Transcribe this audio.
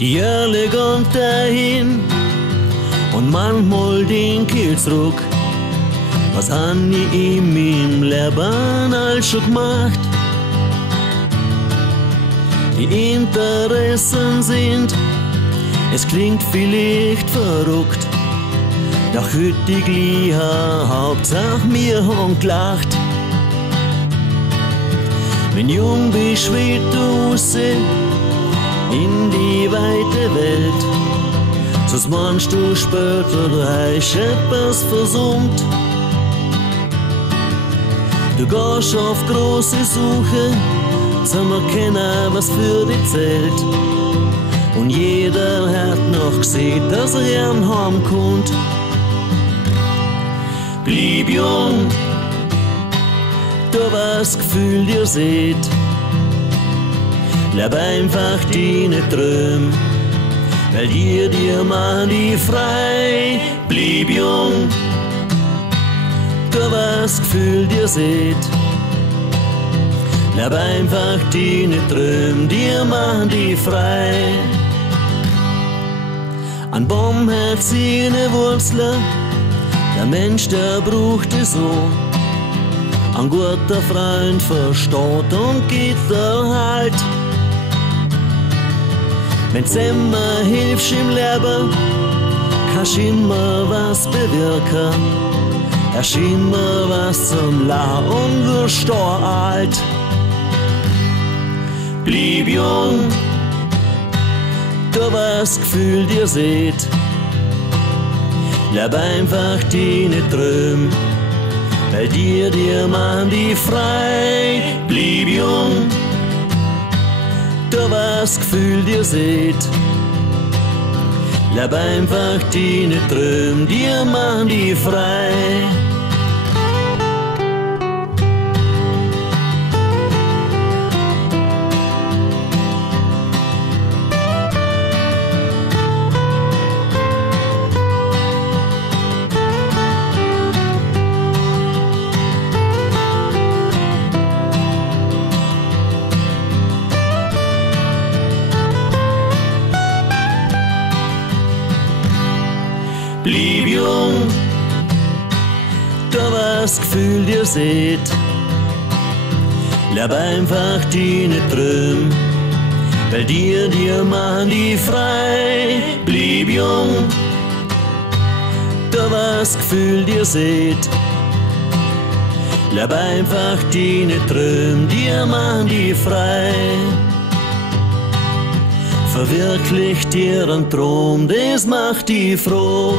Die Jahre gehen dahin und manchmal denk ich zurück. Was hab ich in meinem Leben all schon gemacht? Die Interessen sind, es klingt vielleicht verrückt, doch heute gleich Hauptsache wir haben gelacht. Wenn jung bist, schwebt du raus in die weite Welt, sonst meinst du später, du hast etwas versummt. Du gehst auf große Suche, zum Erkennen, was für dich zählt. Und jeder hat noch gesehen, dass er ein Heim kommt. Blieb jung, du was Gefühl dir seht. Bleib einfach deine Träume, weil dir machen die frei. Blieb jung, du was Gefühl dir seht. Bleib einfach deine Träume, dir machen die frei. Ein Baum hat seine Wurzeln, der Mensch, der braucht es so. Ein guter Freund versteht und geht der Halt. Wenn's immer hilfst im Leben, kannst immer was bewirken. Erst immer was zum Lachen und wirst du alt. Blieb jung, du was Gefühl dir seht. Bleib einfach deine Träume, weil dir machen die frei. Blieb jung, du was Gefühl dir seht. Bleib einfach deine Träume, dir machen die frei. Blieb jung, du was Gefühl dir seht. Bleib einfach deine Träume, weil dir machen die frei. Blieb jung, du was Gefühl dir seht. Bleib einfach deine Träume, dir machen die frei. Verwirklicht dir ein Traum, das macht dich froh.